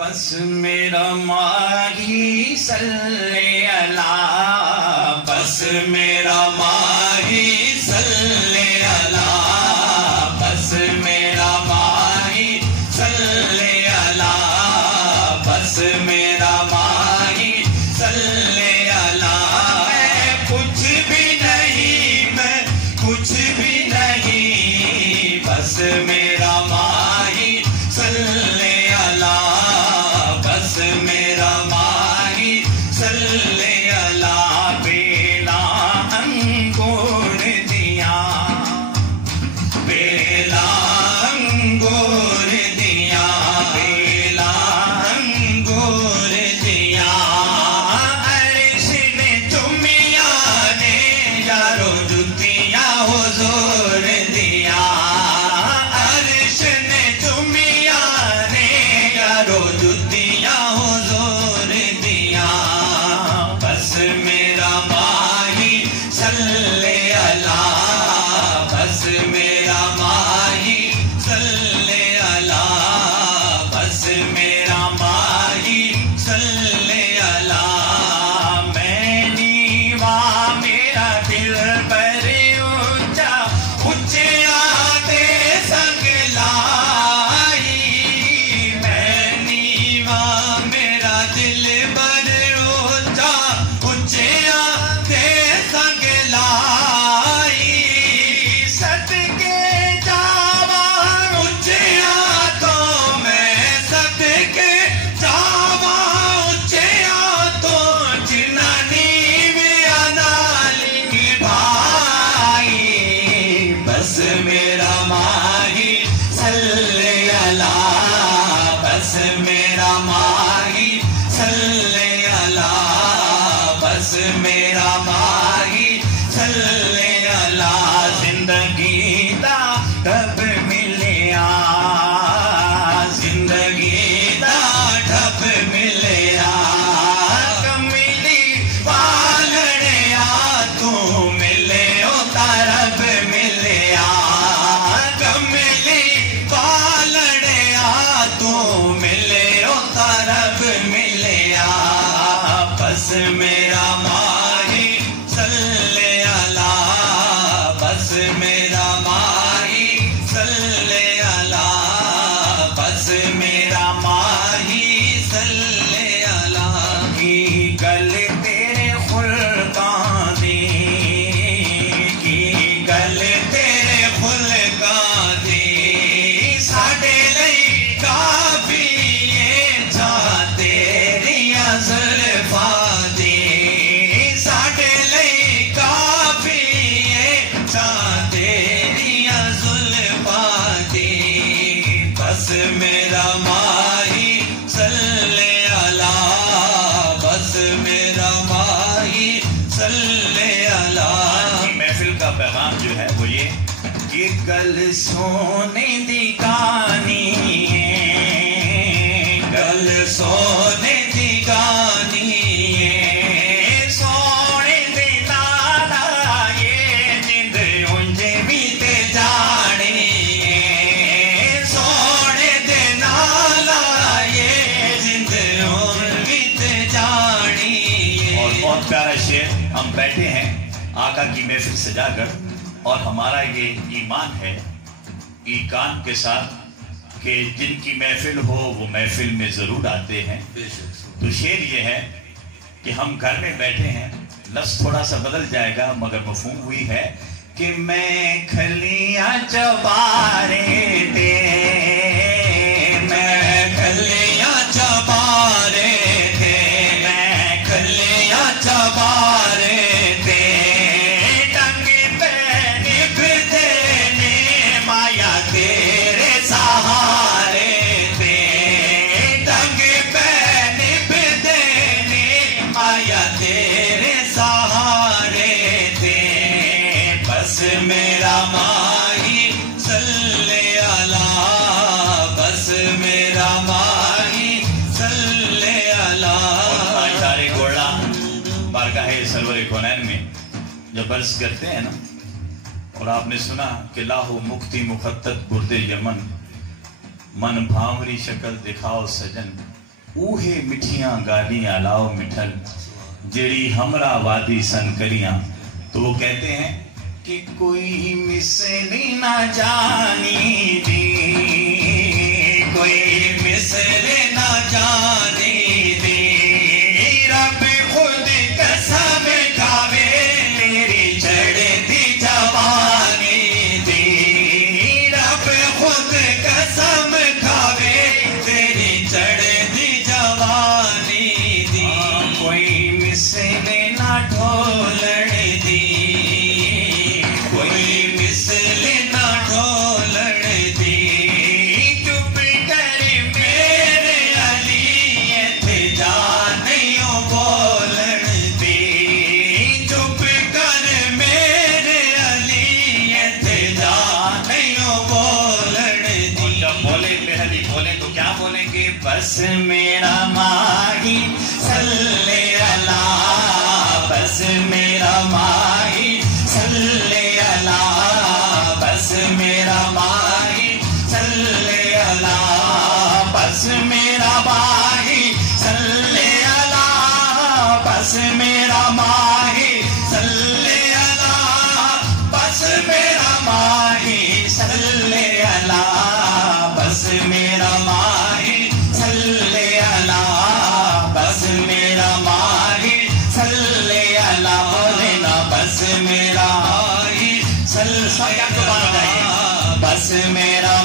बस मेरा माही सल्ले अला, बस मेरा माही सल्ले अला, बस मेरा माही सल्ले अला, बस मेरा माही सल्ले अला। मैं कुछ भी नहीं, मैं कुछ भी नहीं, बस मेरा माही सल्ले अला, बस मेरा माही सल्ले अला। बेला अंगूर दिया, बेला अंगूर दिया, बेला अंगूर दिया। अर्श ने चुमिया ने यारो जुतिया हुजूर दिया, अर्श ने चुमिया ने यारो जुतिया हुजूर दिया। बस मेरा माही सल्ले अला, बस मेरा माही सल्ले अला, बस मेरा माही सल्ले अला। मैं नीवा मेरा दिल पर ऊंचा, ऊंचे आते संग लाई। मैं नीवा मेरा दिल पर ऊंचा, ऊंचे आते संग लाई। सदके जावा ऊंचे आतों में, सदके जावा ऊंचे आतों, जिनानी में अनाली भाई। बस मेरा माही सल्ले अला, बस मेरा माही सल्ले अला, बस मेरा माही सल्ले अला। जिंदगी दा ढब मिलिया, जिंदगी दा ढब मिलिया। कमिली पालड़िया तू मिले ओ तरब मिलिया, कमिली पालड़िया तू मिले ओ तरब मिलिया। बस मेरा माही सल्ले अला, बस मेरा माही सल्ले अला, बस मेरा माही सल्ले अला। की गल तेरे खुल्कां दी, की गल तेरे खुल्कां दी, साडे लई काफी है जा तेरियां जुल्फां दी, साडे लई काफी है जा तेरियां जुल्फां दी। बस मेरा माही सल्ले अला, बस मेरा माही सल्ले अला। महफिल का पैगाम जो है वो ये कि गल सोने दी कहानी है, गल सोने दी कहानी है। सोने दे नाला ये जिंद उंजे भी ते जाने है, सोने दे नाला ये जिंद उंजे भी ते जानी है। और बहुत प्यारा शेर, हम बैठे हैं आका की महफिल सजाकर, और हमारा ये ईमान है ईकान के साथ कि जिनकी महफिल हो वो महफिल में जरूर आते हैं। तो शेर ये है कि हम घर में बैठे हैं, लफ्ज थोड़ा सा बदल जाएगा मगर मफहूम हुई है कि मैं खलियां चबारे थे, मैं खलियां चबारे थे, मैं खलियां चबारे थे। टंग पे निभते ने माया तेरे सहारे थे, टंग पे निभते ने माया तेरे सहारे थे। बस मेरा माही सल्ले अला, बस मेरा माही सल्ले अला। आचार्य गोड़ा बारगाहे सरवर कौनैन में जब अर्ज करते हैं ना, और आपने सुना कि लाहो मुक्ति मुखत्तत बुर्दे यमन, मन भावरी शक्ल दिखाओ सजन, ऊहे मिठियां गालियां लाओ मिठल जेड़ी हमरा वादी सन करियां। तो वो कहते हैं कि कोई मिसली ना जानी दी, कोई मिसली ना जानी दी, रब खुद कसम खावे तेरी चढ़ती जवानी दी, रब खुद कसम खावे तेरी चढ़ती जवानी दी। कोई मिसली ना ढोलण दी, कोई मिसली ना ढोलण दी, चुप कर मेरे अली इत्थे जा नहीं बोलण दी, चुप कर मेरे अली इत्थे जा नहीं बोलण दी। जब बोले मेरे अली बोले तो क्या बोलेंगे? बस मेरा माही सल्ले अला, बस मेरा माही सल्ले अला, बस मेरा माही सल्ले अला, बस मेरा माही सल्ले अला, बस मेरा माही सल्ले अला, बस मेरा माही सल्ले अला, बस मेरा माही सल्ले अला, बस मेरा माही सल्ले अला। बोले ना बस मेरा माही सल्ले, बस मेरा